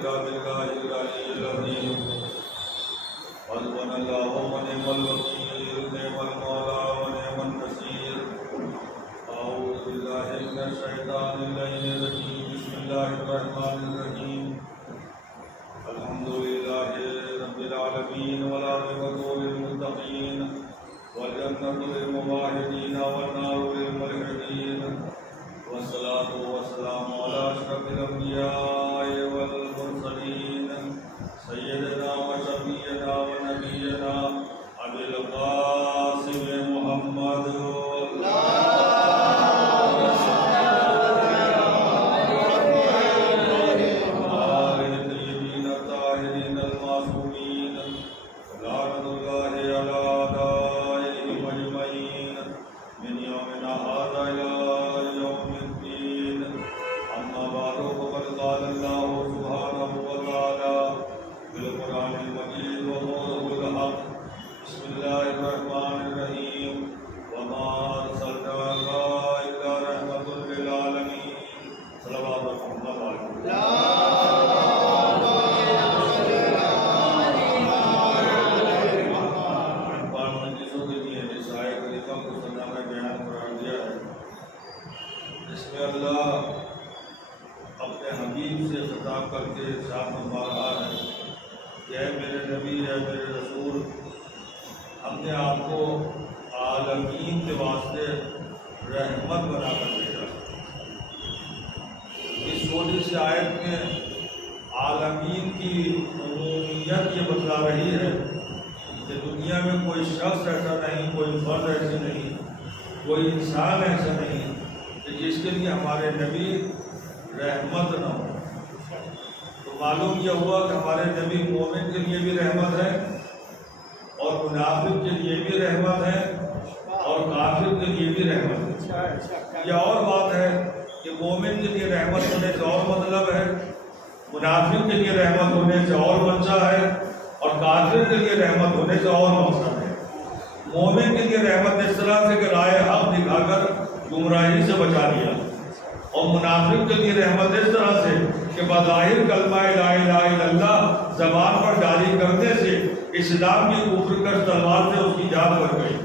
إلا بالله العلي العظيم حسبنا الله ونعم الوكيل نعم المولى ونعم النصير أعوذ بالله من الشيطان اللعين الرجيم بسم الله الرحمن الرحيم الحمد لله رب العالمين والعاقبة للمتقين والجنة للموحدين والنار للملحدين والصلاة والسلام على أشرف الأنبياء والمرسلين سيدنا وشفيعنا ونبينا أبي القاسم محمد کوئی انسان ایسا نہیں کہ جس کے لیے ہمارے نبی رحمت نہ ہو. تو معلوم یہ ہوا کہ ہمارے نبی مومن کے لیے بھی رحمت ہے اور منافق کے لیے بھی رحمت ہے اور کافر کے لیے بھی رحمت ہے. یہ اور بات ہے کہ مومن کے لیے رحمت ہونے سے اور مطلب ہے, منافق کے لیے رحمت ہونے سے اور منشا ہے اور کافر کے لیے رحمت ہونے سے اور مقصد ہے. مومن کے لیے رحمت اس طرح سے کہ رائے حق دکھا کر گمراہی سے بچا لیا, اور منافق کے لیے رحمت اس طرح سے کہ بظاہر کلمہ لا الہ الا اللہ زبان پر جاری کرنے سے اسلام کی کفر کش تلوار سے اس کی جان بچ گئی,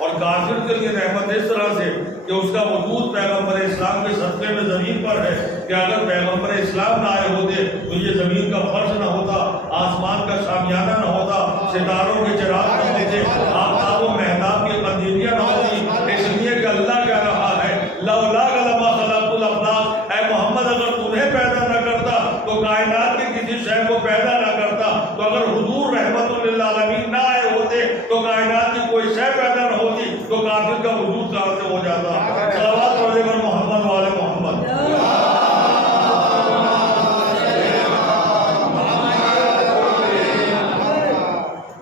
اور کافر کے لیے رحمت اس طرح سے کہ اس کا وجود پیغمبر اسلام کے صدقے میں زمین پر ہے کہ اگر پیغمبر اسلام نہ آئے ہوتے تو یہ زمین کا فرش نہ ہوتا, آسمان کا شامیانہ نہ ہوتا, ستاروں کے چراغ نہ ہوتے, آفتاب و مہتاب کی قندیلیاں نہ ہوتی. اس لیے کہ اللہ کہہ رہا ہے لولا لما خلقت الافلاق, اے محمد اگر تمہیں پیدا نہ کرتا تو کائنات کی کسی شے کو پیدا نہ کرتا. تو اگر حضور رحمت للعالمین نہ آئے ہوتے تو کائنات کی کوئی شے پیدا نہ ہوتی, تو کافر کا وجود کہاں سے ہو جاتا. صلوات پڑھے پر محمد والے محمد.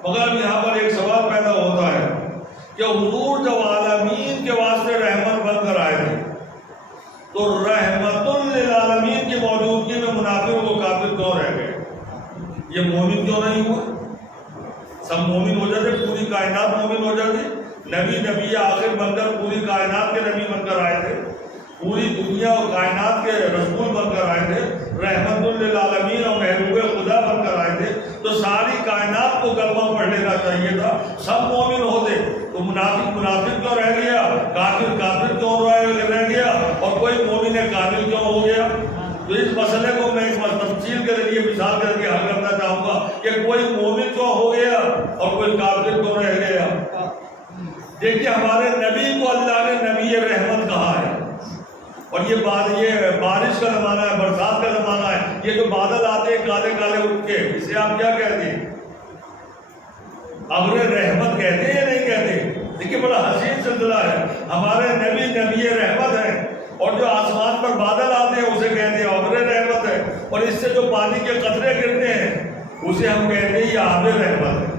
مگر یہاں پر ایک سوال پیدا ہوتا ہے کہ حضور جب عالمین کے واسطے رحمت بن کر آئے تھے تو رحمت للعالمین کی موجودگی میں منافق و کافر کیوں رہ گئے؟ یہ مومن کیوں نہیں ہوا؟ سب مومن ہو جاتے, پوری کائنات مومن ہو جاتی. نبی نبی آخر بن کر پوری کائنات کے نبی بن کر آئے تھے, پوری دنیا اور کائنات کے رسول بن کر آئے تھے, رحمت للعالمین اور محبوب خدا بن کر آئے تھے. تو ساری کائنات کو کلمہ پڑھ لینا چاہیے تھا, سب مومن ہوتے. تو منافق منافق کیوں رہ گیا, کافر کافر کیوں رہ گیا, اور کوئی مومن کامل کیوں ہو گیا؟ تو اس مسئلے کو میں ایک تفصیل کے ذریعے مثال کر کے حل کرنا چاہوں گا کہ کوئی مومن کیوں ہو گیا اور کوئی کافر کیوں رہ گیا. دیکھیے ہمارے نبی کو اللہ نے نبی رحمت کہا ہے, اور یہ بارش کا زمانہ ہے, برسات کا زمانہ ہے, یہ جو بادل آتے ہیں کالے کالے اٹھ کے, اسے آپ کیا کہتے ہیں؟ ابر رحمت کہتے ہیں یا نہیں کہتے؟ دیکھیے بڑا حسین سلسلہ ہے. ہمارے نبی نبی رحمت ہے, اور جو آسمان پر بادل آتے ہیں اسے کہتے ہیں ابر رحمت ہے, اور اس سے جو پانی کے قطرے گرتے ہیں اسے ہم کہتے ہیں یہ آب رحمت ہے.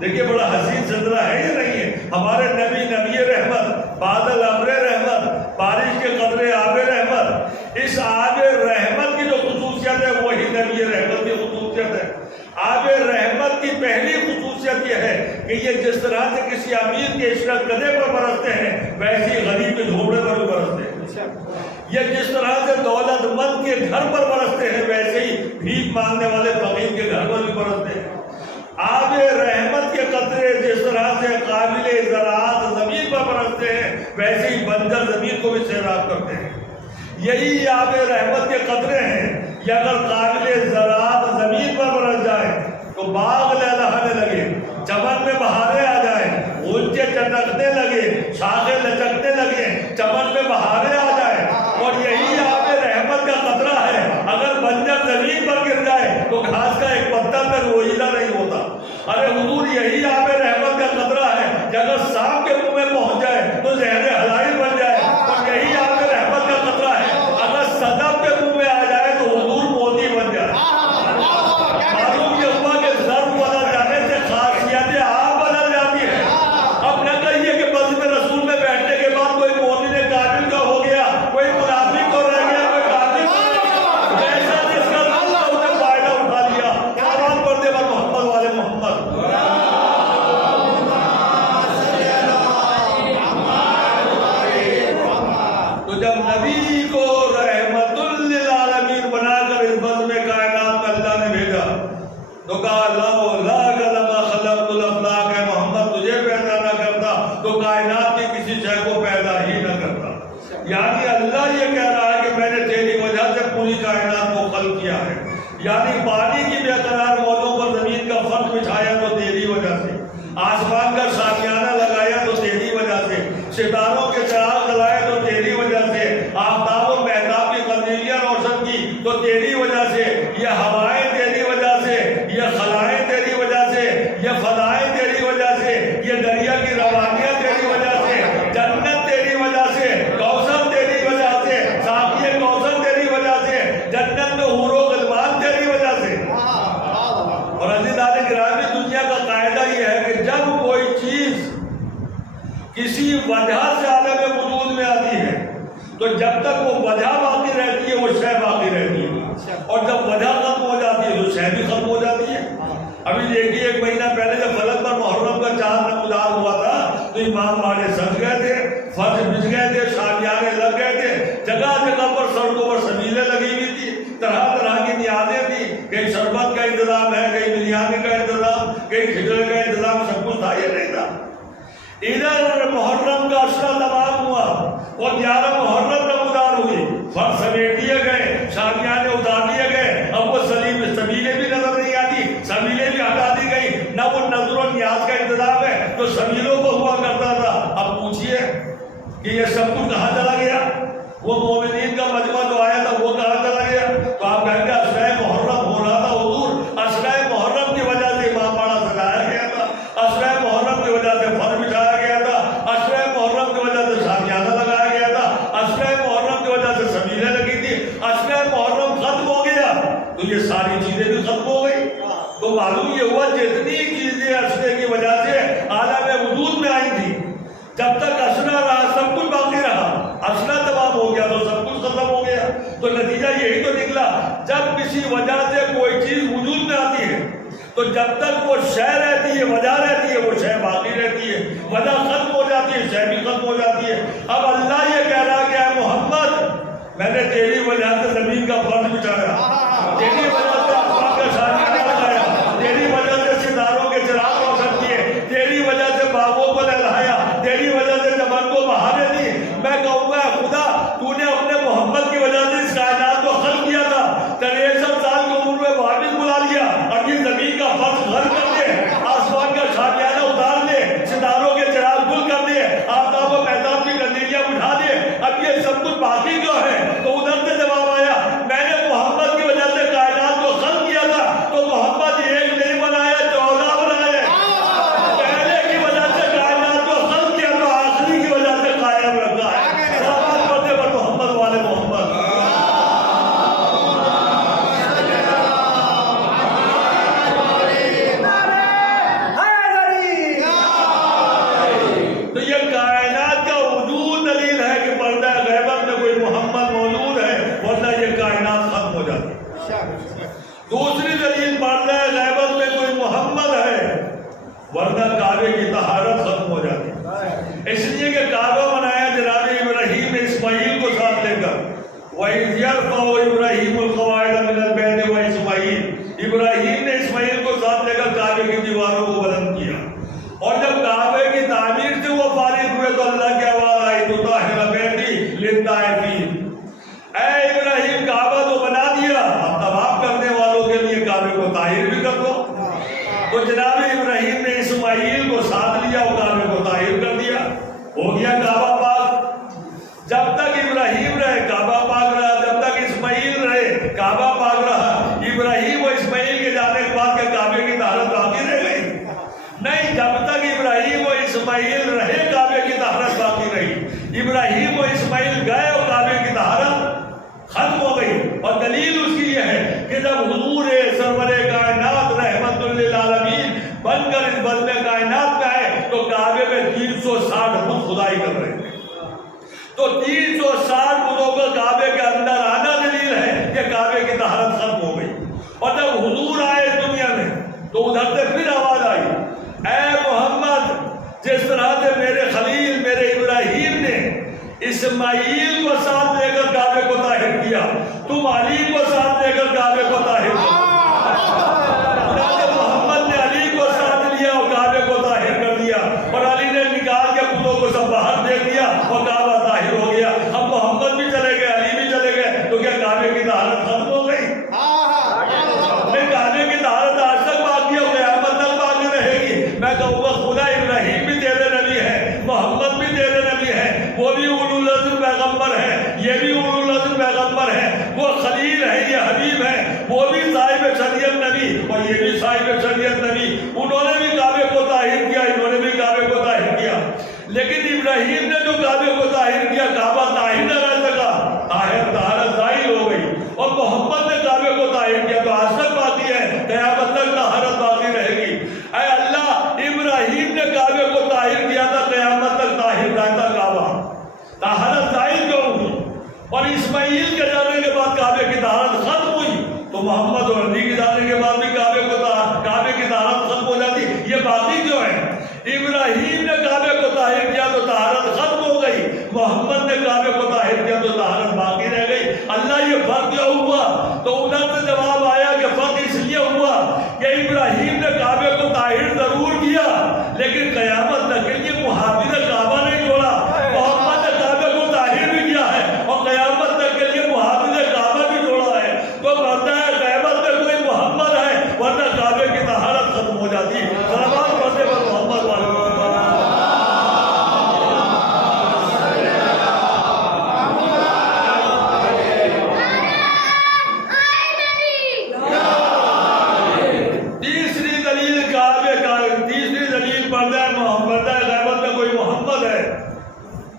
دیکھیے بڑا حسین سلسلہ ہے یا نہیں ہے؟ ہمارے نبی نبی رحمت, بادل ابر رحمت, بارش کے قطرے آب رحمت. اس آب رحمت کی جو خصوصیت ہے وہی نبی رحمت کی خصوصیت ہے. آب رحمت کی پہلی خصوصیت یہ ہے کہ یہ جس طرح سے کسی امیر کے عشرت گدھے پر برستے ہیں ویسے ہی غریب کے جھوپڑے پر بھی برستے ہیں. یہ جس طرح سے دولت مند کے گھر پر برستے ہیں ویسے ہی بھیک مانگنے والے فقیر کے گھر پر بھی برستے ہیں۔ آب رحمت کے قطرے جس طرح سے قابل زراعت زمین پر برستے ہیں ویسے ہی بنجر زمین کو بھی سیراب کرتے ہیں۔ یہی آب رحمت کے قطرے ہیں، یہ اگر قابل زراعت زمین پر برس جائے تو باغ لہلہانے لگے، چمن میں بہاریں آ جائیں، غنچے چٹکنے لگے، شاخیں لچکنے لگے، چمن میں بہاریں آ جائیں۔ اور یہی آب رحمت کا قطرہ ہے، اگر بنجر زمین پر گر جائے تو گھاس کا ایک پتا پہ روئیلا نہیں ہوتا۔ ارے حضور یہی آب رحمت کا قطرہ ہے کہ اگر سانپ کے منہ میں پہنچ جائے تو زہر حلال بن جائے، اور یہی آب رحمت کا قطرہ ہے اگر صدف کے منہ میں آ جائے تو حضور موتی بن جائے۔ معلوم یہ ہوا کہ ضرب بدل جانے سے خاصیتیں آپ بدل جاتی ہیں۔ اب نہ کہیے کہ مسجد رسول میں بیٹھنے کے بعد کوئی مومن کامل کا ہو گیا، کوئی منافق کو رہ گیا، کوئی کافر جیسا جس کا اس نے فائدہ اٹھا لیا۔ آواز پڑھتے پر محمد والے محمد۔ تو جب نبی کو رحمت للعالمین بنا کر اس بزم کائنات میں اللہ نے بھیجا تو کہا لما خلقت الافلاق، ہے محمد تجھے پیدا نہ کرتا تو کائنات کی کسی شے کو پیدا ہی نہ کرتا۔ یعنی اللہ یہ کہہ رہا ہے کہ میں نے تیری وجہ سے پوری کائنات کو خلق کیا ہے۔ یعنی پانی کی بے قرار موجوں پر زمین کا فرش بچھایا تو تیری وجہ سے، آسمان کا شامیانہ لگایا تو تیری وجہ سے، ستاروں کے چراغ جلائے تو تیری وجہ سے، آفتاب و مہتاب کی قندیلیاں روشن کی تو تیری وجہ سے، یہ ہوائیں تیری وجہ سے، یہ خلائیں تیری وجہ سے، یہ فضائیں تیری وجہ سے، یہ دریا کی روانیاں تیری وجہ سے، جنت تیری وجہ سے، کوثر تیری وجہ سے، ساقی کوثر تیری وجہ سے، جنت میں حور و غلمان تیری وجہ سے۔ اور عزیزان گرامی، دنیا کا قاعدہ یہ ہے کہ جب کوئی چیز کسی وجہ سے عالم وجود میں آتی ہے تو جب تک وہ وجہ باقی رہتی ہے وہ شے باقی رہتی ہے، اور جب وجہ ختم ہو جاتی ہے تو شے بھی ختم ہو جاتی ہے۔ ابھی دیکھیے ایک مہینہ پہلے جب فلک پر محرم کا چاند نمودار ہوا تھا تو امام والے سج گئے تھے، فرش بچ گئے تھے، شامیانے لگ گئے تھے، جگہ جگہ پر سڑکوں پر سبیلیں لگی ہوئی تھی، طرح طرح کی نیازیں تھی، کہیں شربت کا انتظام ہے، کہیں بریانی کا انتظام، کہیں کھچڑی کا انتظام، سب کچھ تھا، یہ نہیں تھا۔ ادھر محرم کا عشرہ تمام ہوا اور 11 محرم نمودار ہوئی، فرش سمیٹ دیے گئے، شامیانے اتار دیے گئے، اب وہ سبیلیں بھی نظر نہیں آتی، سبیلیں بھی ہٹا دی گئی، نہ وہ نظر و نیاز کا انتظام ہے جو سبیلوں کو ہوا کرتا تھا۔ اب پوچھئے کہ یہ سب کچھ کہاں چلا گیا؟ وہ مومنین کا مجمع جو آیا تھا وہ کہاں چلا گیا؟ تو آپ کہیں گے عشرہ محرم ہو رہا تھا حضور، عشرہ محرم کی وجہ سے امام باڑہ سجایا گیا تھا، عشرہ محرم کی وجہ سے فرش بچھایا گیا تھا، عشرہ محرم کی وجہ سے شامیانہ لگایا گیا تھا، عشرہ محرم کی وجہ سے سبیلیں لگی تھی۔ عشرہ محرم ختم ہو گیا تو یہ ساری چیزیں بھی ختم ہو گئی۔ تو معلوم یہ ہوا جتنی چیزیں عشرے کی وجہ سے عالم وجود میں آئی تھی، جب تک عشرہ رہا سب کچھ باقی رہا، عشرہ تمام ہو گیا تو سب کچھ ختم ہو گیا۔ تو نتیجہ یہی تو نکلا، جب کسی وجہ سے کوئی چیز وجود میں آتی ہے تو جب تک وہ شے رہتی ہے، وجہ رہتی ہے، وہ شے باقی رہتی ہے، وجہ ختم ہو جاتی ہے، شے بھی ختم ہو جاتی ہے۔ اب اللہ یہ کہہ رہا کہ اے محمد میں نے تیری وجہ سے زمین کا فرش بچھایا، تیری وجہ سے آسمان کا شامیانہ لگایا، تیری وجہ سے ستاروں کے چراغ روشن کیے، تیری وجہ سے باغوں کو لہلایا، تیری وجہ سے چمن کو بہاریں دی۔ میں کہوں گا خدا تو نے اپنے محمد کی وجہ سے اس کائنات کو خلق کیا تھا، 63 سال کی عمر میں واپس بلا لیا، اب یہ زمین کا فرش گھر کر دے، آسمان کا شامیانہ اتار دے، ستاروں کے چراغ گل کر دے، آفتاب و مہتاب کی قندیلیاں اٹھا دے، اب یہ سب کچھ باقی کیوں ہے؟ تو ادھر سے جواب آیا میں نے محمد کی وجہ سے کائنات کو خلق کیا تھا، تو محمد ایک نہیں بنایا 14 بنائے، پہلے کی وجہ سے کائنات کو خلق کیا تو آخری کی وجہ سے قائم رکھا ہے۔ صلوات پڑھتے پر محمد والے محمد۔ تو یہ کائنات کا وجود دلیل ہے کہ پردہ غیبت میں کوئی محمد موجود ہے، ورنہ یہ کائنات ختم ہو جاتی ہے۔ دوسری دلیل پردہ غیبت میں کوئی محمد ہے، ورنہ کعبے کی طہارت ختم ہو جاتی ہے۔ اس لیے کہ کعبہ بنایا جناب ابراہیم نے اسماعیل کو ساتھ لے کر، وَإِذْ يَرْفَعُ إِبْرَاهِيمُ الْقَوَاعِدَ مِنَ الْبَيْتِ وَإِسْمَاعِيلُ، ابراہیم نے اسماعیل کو ساتھ لے کر کعبے کی دیواروں کو بلند کیا، اور جب کعبے کی تعمیر سے وہ فارغ ہوئے تو اللہ کی آواز آئی تُطَہِّرُ بَيْتِي لِلطَّائِفِينَ، اے ابراہیم کعبہ تو بنا دیا، اب طواف کرنے والوں کے لیے کعبے کو طاہر بھی کر دو۔ تو جناب ابراہیم نے اسماعیل کو ساتھ لیا اور کعبے کو طاہر کر دیا، ہو گیا کعبہ پاک۔ جب تک ابراہیم رہے کعبہ پاک رہا، جب تک اسماعیل رہے کعبہ پاک رہا۔ ابراہیم و اسماعیل کے جانے کے بعد کیا کعبے کی طہارت باقی رہ گئی؟ نہیں، جب تک ابراہیم و اسماعیل رہے کعبے کی طہارت باقی رہی۔ ابراہیم و اسماعیل گئے اور کعبے کی طہارت ختم ہو گئی۔ اور دلیل اس کی یہ ہے کہ جب حضور سرور کائنات رحمت للعالمین بن کر اس بزم کائنات میں آئے تو کعبے میں 360 بت خدائی کر رہے تھے، تو 360 بتوں کا کعبے کے اندر آنا دلیل ہے کہ کعبے کی طہارت ختم ہو گئی۔ اور جب حضور آئے دنیا میں تو ادھر سے پھر آواز آئی، اے محمد، جس طرح سے میرے خلیل میرے ابراہیم نے اسماعیل کو ساتھ لے کر کعبے کو طاہر کیا، تم علی کو ساتھ لے کر کعبے کو طاہر کیا۔ محمد نے علی کو ساتھ لیا اور کعبے کو طاہر کر دیا، اور علی نے نکال کے بتوں کو سب باہر دے دیا اور کعبہ طاہر ہو گیا۔ اب محمد بھی چلے گئے، علی بھی چلے گئے، تو کیا کعبے کی طہارت ختم ہو گئی؟ نہیں، کعبے کی طہارت آج تک باقی ہے، قیامت تک باقی رہے گی۔ میں کہوں گا خدا ابراہیم بھی تیرے نبی ہے، محمد بھی تیرے نبی ہے، وہ بھی اولو العزم پیغمبر ہے، یہ بھی اولو العزم پیغمبر ہے، وہ خلیل ہے، یہ حبیب ہے، وہ بھی صاحب شریعت نبی اور یہ بھی صاحب شریعت نبی۔ انہوں نے بھی کعبے کو طاہر کیا، انہوں نے بھی کعبے کو طاہر کیا، لیکن ابراہیم نے جو کعبے کو طاہر کیا کعبہ طاہر نہ رہ سکا، طہارت ظاہر ہو گئی، اور محمد نے کعبے کو طاہر کیا تو آج تک باقی ہے، قیامت تک طہارت باقی رہے گی۔ اے اللہ، ابراہیم نے کعبے کو طاہر کیا تھا، قیامت تک طاہر رہتا کعبہ، طہارت ظاہر کیوں ہوئی؟ اور اسماعیل کے جانے کے بعد کعبے کی طہارت ختم ہوئی تو محمد اور علی کے جانے کے بعد بھی کعبے کی طہارت ختم ہو جاتی، یہ باقی کیوں ہے؟ ابراہیم نے کعبے کو طاہر کیا تو طہارت ختم ہو گئی، محمد نے کعبے کو طاہر کیا تو طہارت باقی رہ گئی۔ اللہ یہ فرق کیا ہوا؟ تو ادھر سے جواب آیا کہ فرق اس لیے ہوا کہ ابراہیم نے کعبے کو طاہر ضرور کیا لیکن قیامت تک کے لیے محافظ کعبہ نہیں چھوڑا۔ محمد نے کعبے کو طاہر بھی کیا ہے اور قیامت تک کے لیے محافظ کعبہ بھی چھوڑا ہے، تو بڑھتا ہے قیامت میں کوئی محمد ہے، ورنہ کعبے کی طہارت ختم ہو جاتی۔ صلوات پڑھتے پر محمد والے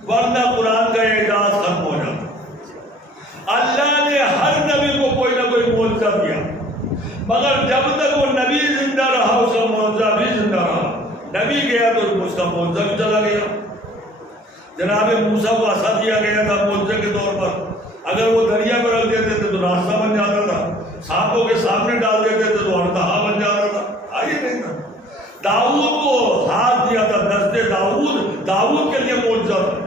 ورنہ قرآن کا اعجاز ختم ہو جاتا۔ اللہ نے ہر نبی کو کوئی نہ کوئی معجزہ دیا، مگر جب تک وہ نبی زندہ رہا اس کا معجزہ بھی زندہ رہا۔ نبی گیا تو اس کا معجزہ بھی چلا گیا۔ جناب موسیٰ کو عصا دیا گیا تھا معجزے کے طور پر، اگر وہ دریا میں رکھ دیتے تھے تو راستہ بن جاتا تھا، سانپوں کے سامنے ڈال دیتے تھے تو انتہا بن جاتا تھا، آئیے نہیں تھا۔ داؤد کو ہاتھ دیا تھا، دستے داؤد کے لیے معجزہ تھا،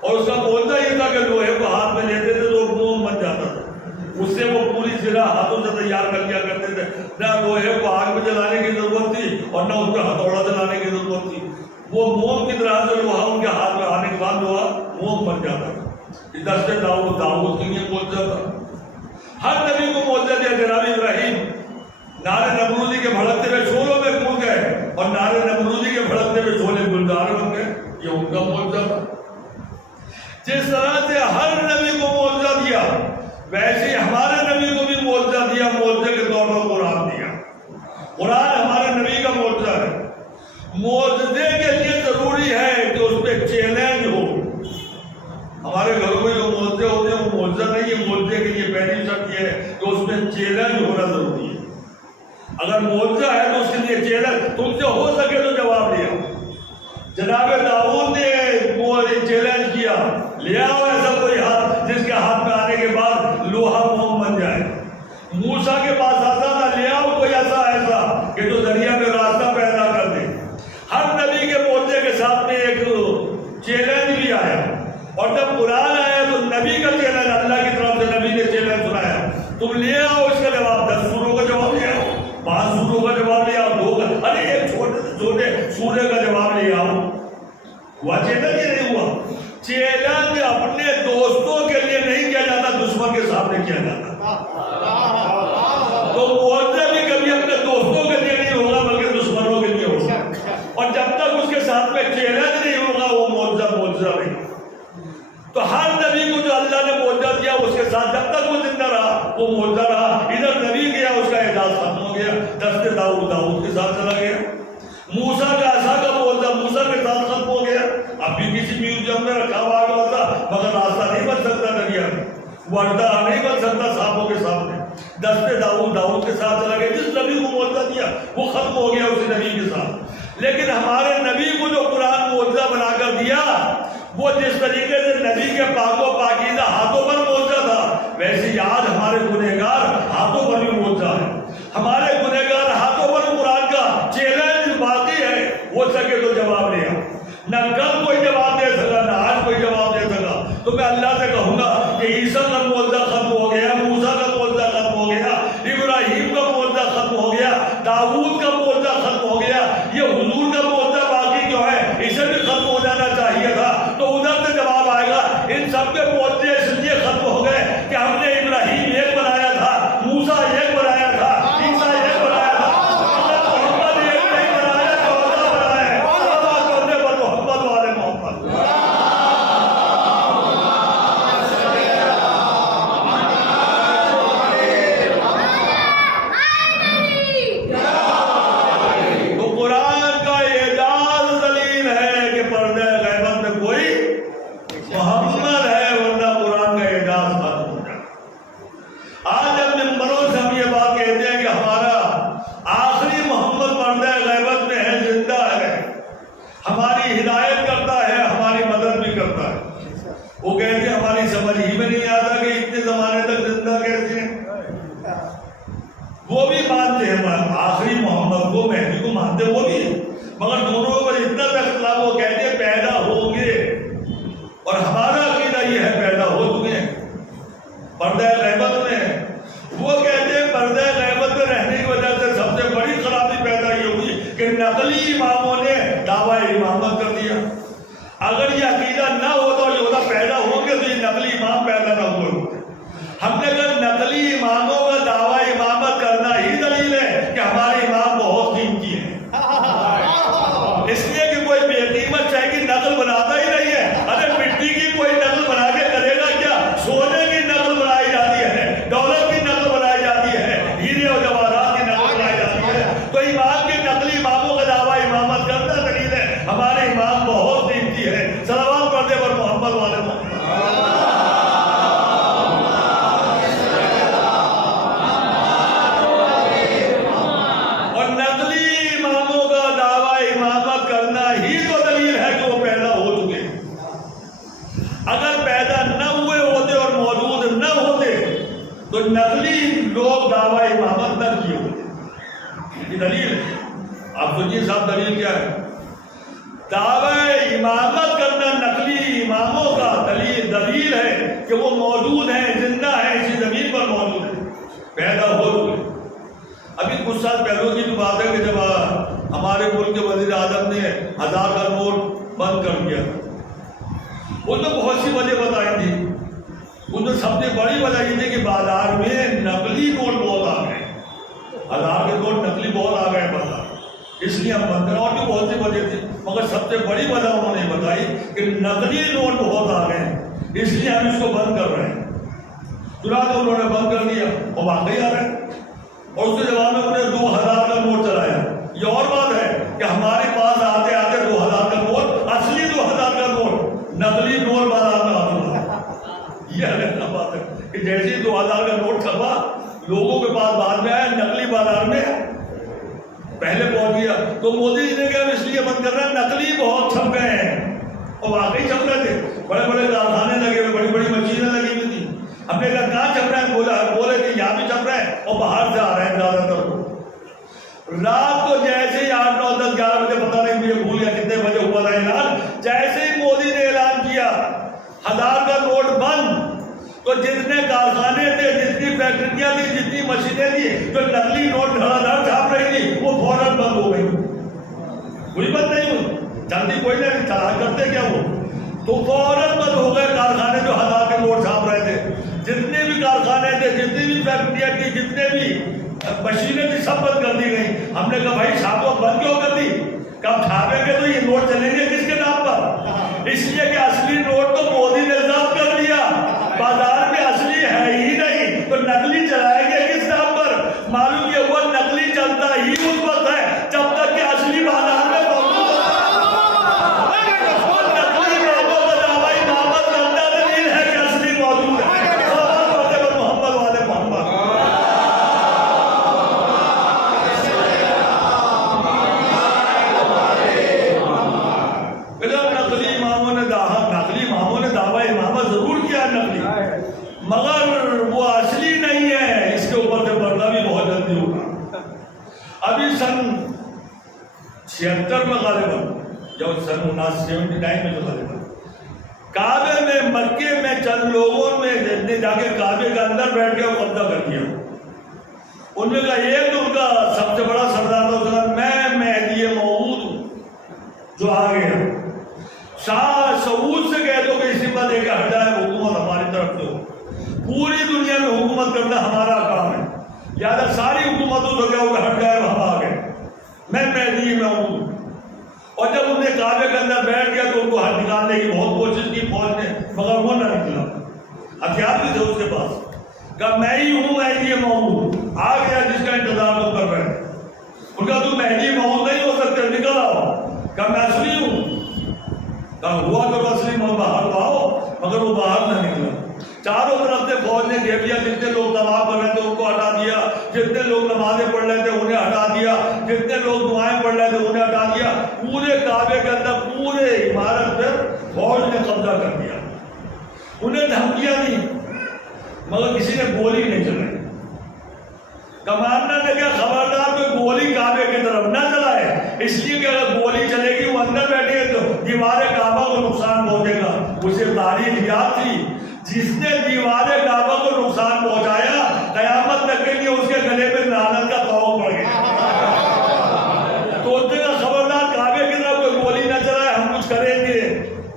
اور اس کا معجزہ یہ تھا کہ لوہے کو ہاتھ میں لیتے تھے تو موم بن جاتا تھا، اس سے وہ پوری زرہ ہاتھوں سے تیار کر لیا کرتے تھے، نہ لوہے کو آگ میں جلانے کی ضرورت تھی اور نہ اس پہ ہتھوڑا جلانے کی ضرورت تھی، وہ موم کی طرح سے لوہا ان کے ہاتھ میں آنے کے بعد لوہا موم بن جاتا تھا۔ یہ دستے داؤد کے لیے معجزہ تھا۔ ہر نبی کو معجزہ دیا۔ جناب ابراہیم نار نمرودی کے بھڑکتے ہوئے شولوں میں کود گئے اور نار نمرودی کے بھڑکتے ہوئے شولے گلزار بن گئے، یہ ان کا معجزہ تھا۔ جس طرح سے ہر نبی کو معجزہ دیا ویسے ہی ہمارے نبی کو بھی معجزہ دیا، معجزے کے طور پر قرآن دیا۔ قرآن ہمارے نبی کا معجزہ ہے۔ معجزے کے لیے ضروری ہے کہ اس پہ چیلنج ہو۔ ہمارے گھروں میں جو معجزے ہوتے ہیں وہ معجزہ نہیں ہے، معجزے کے لیے پہلی شرط یہ ہے کہ اس میں چیلنج ہونا ضروری ہے۔ اگر معجزہ ہے تو اس کے لیے چیلنج تم سے ہو سکے تو جواب دیا۔ جناب داؤد نے وہ چیلنج کیا، لے آؤ ایسا کوئی ہاتھ جس کے ہاتھ میں آنے کے بعد لوہا موم بن جائے۔ موسیٰ کے پاس آتا تھا، لے آؤ کوئی ایسا کہ جو دریا میں راستہ پیدا کر دے۔ ہر نبی کے معجزے کے ساتھ میں ایک چیلنج بھی آیا، اور جب قرآن آیا تو نبی کا چیلنج اللہ کی طرف سے لے آؤ اس کا جواب، 10 سوروں کا جواب لے آؤ، 5 سوروں کا جواب لے آؤ، 2 کا، ارے ایک چھوٹے سے چھوٹے سورے کا جواب لے آؤ۔ ہوا چیلنج یہ نہیں ہوا؟ چیلنج اپنے دوستوں کے لیے نہیں کیا جاتا، دشمن کے سامنے کیا جاتا۔ تو معاوضہ بھی کبھی اپنے دوستوں کے لیے نہیں ہوگا بلکہ دشمنوں کے لیے ہوگا، اور جب تک اس کے ساتھ میں چیلنج نہیں ہوگا وہ معاوضہ نہیں۔ تو ہر نبی کو جو اللہ نے معاوضہ دیا اس کے ساتھ جب تک وہ زندہ رہا وہ معاوضہ رہا۔ ادھر نبی گیا اس کا اعزاز ختم ہو گیا، دست داؤد کے ساتھ چلا گیا۔ موسیٰ کا عصا کا معاوضہ موسیٰ کے ساتھ ختم ہو گیا، اب بھی کسی میوزیم میں رکھا ہوا ہوتا مگر راستہ نہیں بن سکتا دریا میں، وردہ نہیں بن سکتا سانپوں کے سامنے۔ دست داؤد کے ساتھ چلا گیا، جس نبی کو معاوضہ دیا وہ ختم ہو گیا اسی نبی کے ساتھ۔ لیکن ہمارے نبی کو جو قرآن معاوضہ بنا کر دیا وہ جس طریقے سے نبی کے پاک و پاکیزہ ہاتھوں پر معاوضہ تھا، ویسے ہی آج ہمارے گنہگار ہاتھوں پر بھی معاوضہ ہے۔ ہمارے گنہگار ہاتھوں پر قرآن کا چیلنج باقی ہے، ہو سکے تو جواب لے آؤ۔ نہ کل کوئی جواب دے سکا نہ آج کوئی جواب دے سکا، تو میں اللہ سے کہوں گا کہ عیسیٰ کا معاوضہ ختم ہو گیا، موسیٰ کا معاوضہ ختم ہو گیا، ابراہیم کا معاوضہ ختم ہو گیا، داؤد کا معاوضہ ختم ہو گیا، یہ حضور کا معاوضہ باقی جو ہے اسے بھی ختم ہو جانا چاہیے تھا۔ تو ادھر سے جواب آئے گا ان سب کے معاوضے اس لیے ختم ہو گئے کہ ہم نے ابراہیم ایک بنایا تھا، موسیٰ ایک بنایا تھا، عیسیٰ ایک بنایا تھا، محمد ایک نہیں بنایا، 14 بنایا ہے۔ اللہ کرنے پر محمد والے محمد۔ تو قرآن کا اعجاز دلیل ہے کہ پردہ غیبت میں کوئی محمد ہے، ورنہ قرآن کا اعجاز ختم ہو جائے۔ آج جب ممبروں سے ہم یہ بات کہتے ہیں کہ ہمارا آخری محمد پردہ غیبت میں ہے، زندہ ہے، ہماری ہدایت کرتا ہے، ہماری مدد بھی کرتا ہے، وہ کہتے ہیں ہماری سمجھ ہی میں نہیں آتا کہ اتنے زمانے تک زندہ کیسے ہیں۔ وہ بھی مانتے ہیں آخری محمد کو، مہدی کو مانتے وہ بھی ہیں، مگر دونوں پر اتنا اختلاف، وہ کہتے ہیں پیدا ہوں گے، اور ہمارا عقیدہ یہ ہے پیدا ہو چکے ہیں پردہ غیبت میں۔ وہ کہتے ہیں پردہ غیبت میں رہنے کی وجہ سے سب سے بڑی خرابی پیدا یہ ہوئی کہ نقلی اماموں نے دعویٰ امامت کر دیا۔ اگر یہ عقیدہ نہ ہوتا اور یہ ہوتا پیدا ہوں گے تو یہ نقلی امام پیدا نہ ہوئے ہوتے۔ ہم نے کہا نقلی اماموں کا دعویٰ امامت کرنا ہی دلیل ہے کہ ہمارے امام بہت قیمتی ہیں، اس لیے کہ کوئی بے قیمت چاہے کی نقل بناتا ہی نہیں ہے۔ ارے مٹی کی کوئی نقل بنا کے کرے گا کیا؟ سونے کی نقل بنائی جاتی ہے، ڈالر کی نقل بنائی جاتی ہے، ہیرے اور جواہرات کی نقل بنائی جاتی ہے۔ تو امام کے نقلی اماموں کا دعویٰ امامت کرنا دلیل ہے ہمارے امام بہت قیمتی ہے۔ صلوات پڑھتے پر محمد والے محمد۔ اور نقلی اماموں کا دعویٰ امامت کرنا ہی تو دلیل ہے کہ وہ پیدا ہو چکے ہیں۔ اگر پیدا نہ ہوئے ہوتے اور موجود نہ ہوتے تو نقلی لوگ دعویٰ امامت نہ کیے ہوتے۔ یہ دلیل ہے۔ آپ سوچیے صاحب دلیل کیا ہے؟ دعویٰ امامت کرنا نقلی اماموں کا دلیل ہے کہ وہ موجود ہیں، زندہ ہیں، اسی زمین پر موجود ہیں، پیدا ہو چکے۔ ابھی کچھ سال پہلے کی بات ہے کہ جب ہمارے ملک کے وزیر اعظم نے 1000 کا نوٹ بند کر دیا، اس نے بہت سی وجہ بتائی تھی۔ ان میں سب سے بڑی وجہ یہ تھی کہ بازار میں نقلی نوٹ بہت آ گئے، 1000 کے نوٹ نقلی بہت آ گئے بازار، اس لیے ہم بند کریں۔ اور بھی بہت سی وجہ تھی مگر سب سے بڑی وجہ انہوں نے بتائی کہ نقلی نوٹ بہت آ گئے اس لیے ہم اس کو بند کر رہے ہیں۔ چنانچہ انہوں نے بند کر دیا اور واقعی آ رہے، اور اس کے جواب میں انہوں نے 2000 کا نوٹ چلایا۔ یہ اور بات ہے کہ ہمارے پاس آتے آتے 2000 کا نوٹ، اصلی 2000 کا نوٹ، نقلی نوٹ بازار میں آتا ہے۔ یہ الگ بات ہے کہ جیسے 2000 کا نوٹ چھپا لوگوں کے پاس بعد میں آیا، نقلی بازار میں پہلے پہنچ گیا۔ تو مودی جی نے کہا اس لیے بند کر رہا ہے، نقلی بہت چھپ گئے ہیں، اور واقعی چھپ رہے تھے، بڑے بڑے کارخانے لگے ہوئے، بڑی بڑی مشینیں لگی ہوئی تھی۔ ہم نے کہا کہاں چھپ رہے ہیں؟ بولے کہ یہاں بھی چھپ رہے ہیں اور باہر سے آ رہے ہیں زیادہ تر۔ رات کو جیسے ہی 8 9 10 11 بجے، پتہ نہیں مجھے بھول گیا کتنے بجے ہوا تھا اعلان، جیسے ہی مودی نے اعلان کیا 1000 کا نوٹ بند، تو جتنے کارخانے تھے، جتنی فیکٹری فیکٹریاں تھی، جتنی مشینیں تھی جو نقلی نوٹ دھڑا دھڑ چھاپ رہی تھی وہ فوراً بند ہو گئی. کوئی بند نہیں ہوئی، جلدی کوئی نہیں چلا کرتے کیا وہ تو فوراً بند ہو گئے کارخانے جو ہزار کے نوٹ چھاپ رہے تھے. جتنے بھی کارخانے تھے، جتنی بھی فیکٹریاں تھی، جتنے بھی مشینیں تھی، سب بند کر دی گئی. ہم نے کہا بھائی چھاپو بند کیوں کر دی؟ کب چھاپیں گے تو یہ نوٹ چلیں گے کس کے نام پر؟ اس لیے کہ اصلی نوٹ تو مودی نے ضبط کر دیا، بازار میں اصلی ہے ہی نہیں تو نقلی چلائیں گے کس نام پر؟ معلوم یہ ہوا نقلی چلتا ہی اس وقت ہے جب تک کہ اصلی بازار میں موجود ہے. نقلی نوٹوں کا دعویٰ امامت کرتا دلیل ہے کہ اصلی موجود ہے. محمد والے محمد نقلی اماموں نے دعویٰ امامت ضرور کیا نقلی، مگر وہ اصلی نہیں ہے. اس کے اوپر سے پردہ بھی بہت جلدی ہوگا. ابھی سن 76 میں غالباً جب سن 79 میں جو غالباً کعبے میں مکے میں چند لوگوں نے جا کے کعبے کے اندر بیٹھ کے قبضہ کر دیا. ان میں کا ایک تو ان کا سب سے بڑا سردار تھا، میں مہدی موعود ہوں جو آ گیا. شاہ سعود سے کہہ دو کہ استعفیٰ دے کے ہٹ جائے، حکومت ہماری طرف سے ہو. پوری دنیا میں حکومت کرنا ہمارا کام ہے، لہٰذا ساری حکومتوں تو کیا ہوگا ہٹ جائے، ہم آ گئے، میں مہدی میں ہوں. اور جب انہوں نے کعبے کے اندر بیٹھ گیا تو ان کو ہاتھ نکالنے کی بہت کوشش کی فوج نے، مگر وہ نہ نکلا. ہتھیار بھی تھے اس کے پاس. کہا میں ہی ہوں مہدی موعود، آ گیا جس کا انتظار تم کر رہے ہیں. ان کا تم مہدی موعود نہیں ہو سکتے، نکل آؤ. کہا میں اصلی ہوں. کہا ہوا تو اصلی باہر تو آؤ، مگر وہ باہر نہ نکلا. چاروں طرف سے فوج نے گھیر لیا. جتنے لوگ طواف کر رہے تھے ان کو ہٹا دیا، جتنے لوگ نمازیں پڑھ رہے تھے انہیں ہٹا دیا، جتنے لوگ دعائیں پڑھ رہے تھے انہیں ہٹا دیا. پورے کعبے کے اندر پورے عمارت پر فوج نے قبضہ کر دیا. انہیں دھمکیاں دی مگر کسی نے گولی نہیں چلائی. کمانڈر نے کہا خبردار کوئی گولی کعبے کی طرف نہ چلائے، اس لیے کہ اگر گولی چلے گی وہ اندر بیٹھے گا تو دیوار کعبہ کو نقصان پہنچے گا. اسے تاریخ یاد تھی، جس نے دیوار کعبہ کو نقصان پہنچایا قیامت تک کے لیے اس کے گلے میں لعنت کا طوق پڑ گیا. تو اس نے کہا خبردار کعبے کی طرف کوئی گولی نہ چلائے، ہم کچھ کریں گے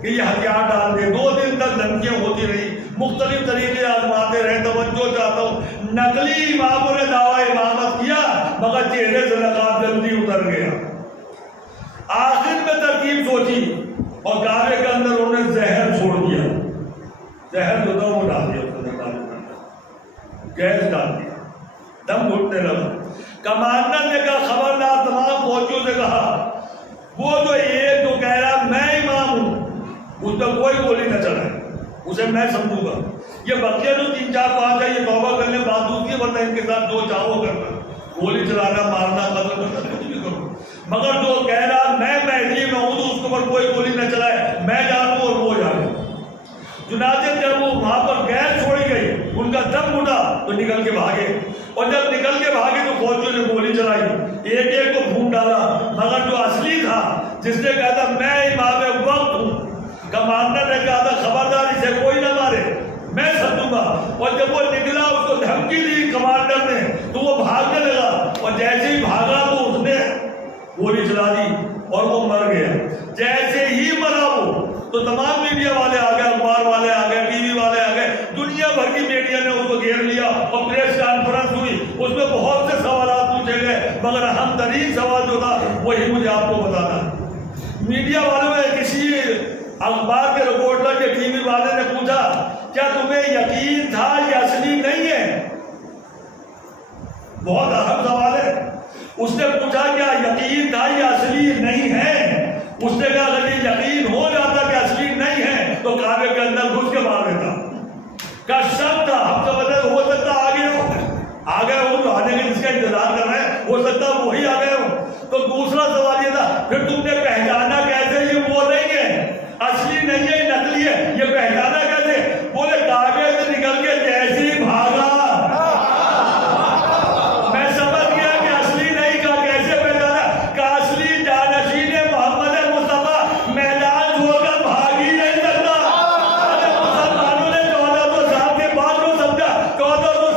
کہ یہ ہتھیار ڈال دے. 2 دن تک دھمکیاں ہوتی رہی، مختلف طریقے آزماتے رہے. توجہ چاہتا ہوں، نقلی اماموں نے دعویٰ امامت کیا مگر چہرے سے نقاب جلدی اتر گیا. آخر میں ترکیب سوچی اور کعبے کے اندر انہوں نے زہر چھوڑ دیا. زہر جو تھا وہ ڈال دیا، گیس ڈال دیا، دم گھٹنے لگا. کمانڈر نے کہا خبردار تمام فوجیوں سے کہا وہ جو ایک جو کہہ رہا میں امام ہوں اس پہ کوئی گولی نہ چلائے، اسے میں سمجھوں گا. یہ بقیہ جو 3 4 5 ہے یہ توبہ کرنے بات دوسری، ورنہ ان کے ساتھ جو چاہو کرنا، گولی چلانا، مارنا، قتل کرنا، کچھ بھی کرو. مگر جو کہہ رہا میں مہدی میں ہوں اس کے اوپر کوئی گولی نہ چلائے، میں جانوں اور وہ جانے. چنانچہ جب وہ وہاں پر گیس چھوڑی گئی ان کا دم اٹھا تو نکل کے بھاگے. اور جب نکل کے بھاگے تو فوجیوں نے گولی چلائی، ایک ایک کو خون ڈالا. مگر جو اصلی تھا جس نے کہا تھا میں امام وقت ہوں، کمانڈر نے کہا تھا خبردار اسے کوئی نہ مارے، میں سمجھوں گا. اور جب وہ نکلا اس کو دھمکی دی کمانڈر نے تو وہ بھاگنے لگا، اور جیسے ہی بھاگا تو اس نے گولی چلا دی اور وہ مر گیا. جیسے ہی مرا وہ تو تمام میڈیا والے آ گئے، اخبار والے آ گئے، ٹی وی والے آ گئے، دنیا بھر کی میڈیا نے اس کو گھیر لیا اور پریس کانفرنس ہوئی. اس میں بہت سے سوالات پوچھے گئے مگر اہم ترین سوال جو تھا وہی مجھے آپ کو بتانا. میڈیا والوں نے کسی اخبار کے رپورٹر کے ٹی وی والے نے پوچھا کیا تمہیں یقین تھا یہ اصلی نہیں ہے؟ بہت اہم سوال ہے. اس نے پوچھا کیا یقین تھا یہ اصلی نہیں ہے؟ اس نے کہا اگر یہ یقین ہو جاتا کہ اصلی نہیں ہے تو کعبے کے اندر گھس کے مار دیتا. کا شک تھا، ہم سمجھتے ہو سکتا آ گئے ہو تو آنے کے جس کا انتظار کر رہے ہیں ہو سکتا وہی آ گئے ہو. تو دوسرا سوال یہ تھا پھر تم نے پہچانا کیسے یہ وہ نہیں ہے، اصلی نہیں ہے، نقلی ہے، یہ پہچانا کیسے؟ بولے کعبے سے نکل کے جیسے ہی بھاگا میں سمجھ گیا کہ اصلی نہیں. کا کیسے پہچانا؟ کہ اصلی جانشین محمد مصطفیٰ میدان چھوڑ کر بھاگ ہی نہیں سکتا. مسلمانوں نے 1400 سال کے بعد جو سمجھا، 1400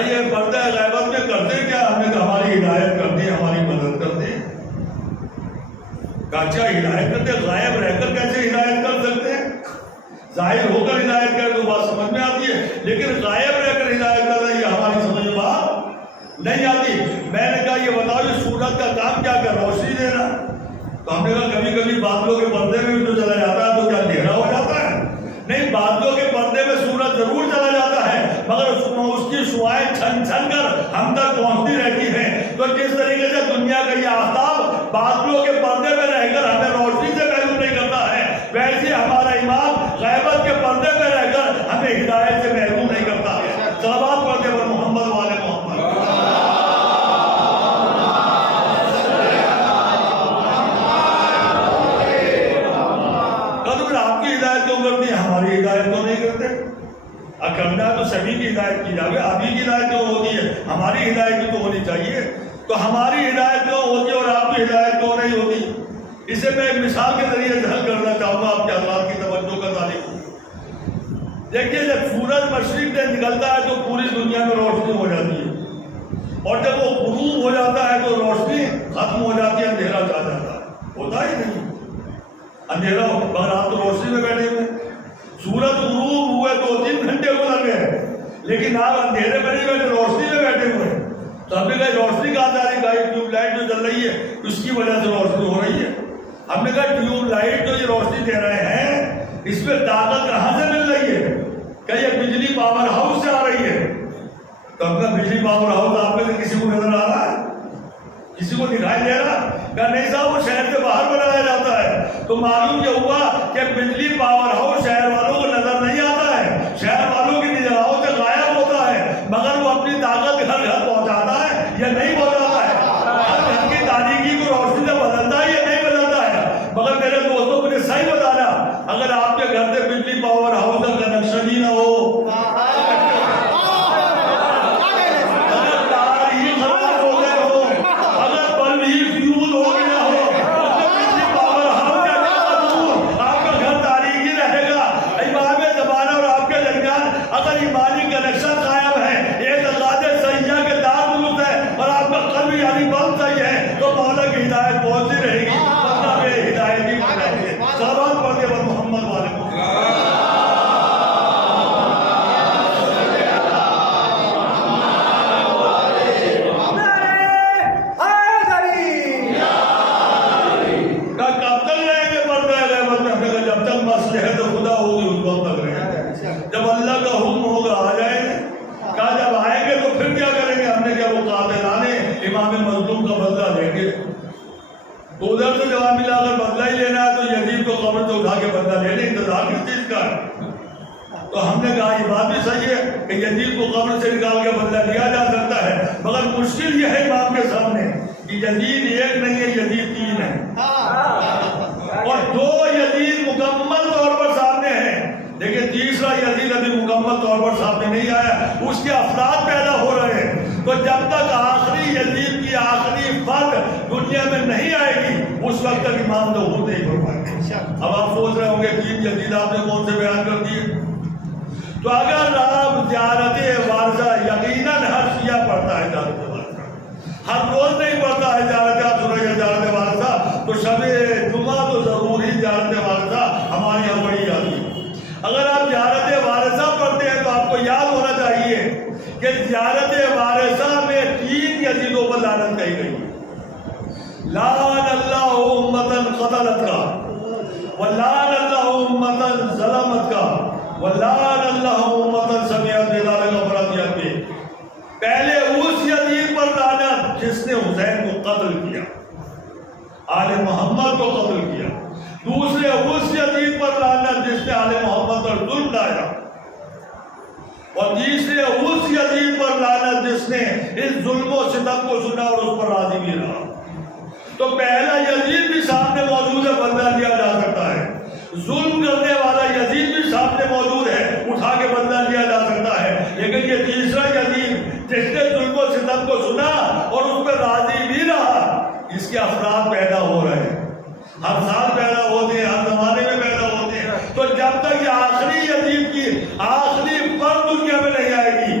بھائی یہ پردہ غیبت میں کرتے کیا؟ ہم نے کہا ہماری ہدایت کرتے ہیں، ہماری مدد کرتے ہیں۔ اچھا ہدایت کرتے، غائب رہ کر کیسے ہدایت کر سکتے ہیں؟ ظاہر ہو کر ہدایت کر تو بات سمجھ میں آتی ہے، لیکن غائب رہ کر ہدایت کر رہے ہیں، یہ ہماری سمجھ میں بات نہیں آتی۔ میں نے کہا یہ بتاؤ یہ سورج کا کام کیا کر، روشنی دینا؟ تو ہم نے کہا کبھی کبھی بادلوں کے پردے میں بھی تو چلا جاتا ہے، تو کیا اندھیرا ہو جاتا ہے؟ نہیں، بادلوں کے پردے میں سورج ضرور چلا جاتا ہے، مگر اس کی شعاعیں چھن چھن کر ہم تک پہنچتی رہتی ہیں۔ تو جس طریقے سے دنیا کا یہ آفتاب بادلوں کے پردے میں رہ کر ہمیں روشنی سے محروم نہیں کرتا ہے، ویسے ہمارا امام غیبت کے پردے میں رہ کر ہمیں ہدایت سے محروم نہیں کرتا ہے۔ صلوات پڑھتے پر محمد والے محمد۔ آپ کی ہدایت کیوں کرتی ہے، ہماری ہدایت کیوں نہیں کرتے؟ کرنا تو سبھی کی ہدایت کی جائے، آپ ہی کی ہدایت کیوں ہوتی ہے، ہماری ہدایت بھی تو ہونی چاہیے۔ تو ہماری ہدایت کیوں ہوتی ہے اور آپ کی ہدایت کیوں نہیں ہوتی؟ اسے میں ایک مثال کے ذریعے حل کرنا چاہوں گا آپ کے حضرات کی توجہ کا طالب۔ دیکھیے جب سورج مشرق سے نکلتا ہے تو پوری دنیا میں روشنی ہو جاتی ہے، اور جب وہ غروب ہو جاتا ہے تو روشنی ختم ہو جاتی ہے، اندھیرا چھا جاتا ہے، ہوتا ہی نہیں اندھیرا ہو، مگر آپ تو روشنی میں بیٹھے ہوئے۔ سورج غروب ہوئے 2-3 گھنٹے کو لگے، لیکن آپ اندھیرے میں نہیں بیٹھے، روشنی میں بیٹھے ہوئے۔ تو ہم نے کہا روشنی کہاں جا رہی؟ گاڑی ٹیوب لائٹ جو چل رہی ہے اس کی وجہ سے روشنی ہو رہی ہے۔ ہم نے کہا ٹیوب لائٹ جو یہ روشنی دے رہے ہیں اس میں طاقت کہاں سے مل رہی ہے؟ کہ یہ بجلی پاور ہاؤس سے آ رہی ہے۔ تو ہم کہا بجلی پاور ہاؤس آپ میں سے کسی کو نظر آ رہا ہے؟ کسی کو دکھائی دے رہا؟ کہ نہیں صاحب وہ شہر سے باہر بنایا جاتا ہے۔ تو معلوم یہ ہوا کہ بجلی پاور ہاؤس شہر والوں کو نظر نہیں آتا ہے، شہر والوں کی نظروں سے غائب ہوتا ہے، مگر وہ اپنی طاقت گھر گھر پہنچاتا ہے یا نہیں پہنچاتا ہے؟ ہر گھر کی تاریکی کو روشنی سے بدلتا ہے یا نہیں بدلتا ہے؟ مگر میرے دوستوں مجھے صحیح بتانا، اگر آپ کے گھر سے بجلی پاور ہاؤس کا کنیکشن ہی نہ ہو، امام مظلوم کا بدلہ لیں گے۔ تو ادھر سے جواب ملا اگر بدلہ ہی لینا ہے تو یزید کو قبر سے اٹھا کے بدلہ لینے، انتظار کس چیز کا ہے؟ تو ہم نے کہا یہ بات بھی صحیح ہے کہ یزید کو قبر سے نکال کے بدلہ لیا جا سکتا ہے، مگر مشکل یہ ہے امام کے سامنے کہ یزید ایک نہیں ہے، یزید 3 ہے، اور 2 یزید مکمل طور پر سامنے ہیں، لیکن تیسرا یزید ابھی مکمل طور پر سامنے نہیں آیا، اس کے افراد پیدا ہو رہے ہیں۔ تو جب تک آخری یزید کی آخری فرد دنیا میں نہیں آئے گی اس وقت تک امام ظہور نہیں ہو پائے گا۔ اب آپ سوچ رہے ہوں گے 3 یزید آپ نے کون سے بیان کر دیے؟ تو اگر آپ زیارت وارثہ یقیناً ہر شیعہ پڑھتا ہے زیارت وارثہ، ہر روز نہیں پڑھتا ہے زیارت وارثہ، تو شب جمعہ تو ضرور ہی زیارت وارثہ ہمارے یہاں پڑھی جاتی ہے۔ اگر آپ زیارت وارثہ پڑھتے ہیں تو آپ کو یاد ہونا چاہیے کہ زیارت وارثہ میں 3 یزیدوں پر لعنت کہی گئی ہے۔ لعن اللہ امتاً قتلت کا، ولعن اللہ امتاً ظلمت کا، ولعن اللہ امتاً سمعت بذلک فرضیت میں۔ پہلے اس یزید پر لعنت جس نے حسین کو قتل کیا، آل محمد کو قتل کیا، دوسرے اس یزید پر لعنت جس نے آل محمد پر ظلم لایا، اور تیسرے اس یزید پر لعنت جس نے اس ظلم و ستم کو سنا اور اس پر راضی بھی رہا۔ تو پہلا یزید بھی سامنے موجود ہے، بدلہ لیا جا سکتا ہے، ظلم کرنے والا یزید بھی سامنے موجود ہے، اٹھا کے بدلہ لیا جا سکتا ہے، لیکن یہ تیسرا یزید جس نے ظلم و ستم کو سنا اور اس پر راضی بھی رہا، اس کے افراد پیدا ہو رہے ہیں، ہر سال پیدا ہوتے ہیں، ہر زمانے میں پیدا ہوتے ہیں۔ تو جب تک یہ آخری یزید کی آخری فرد دنیا میں نہیں آئے گی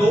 2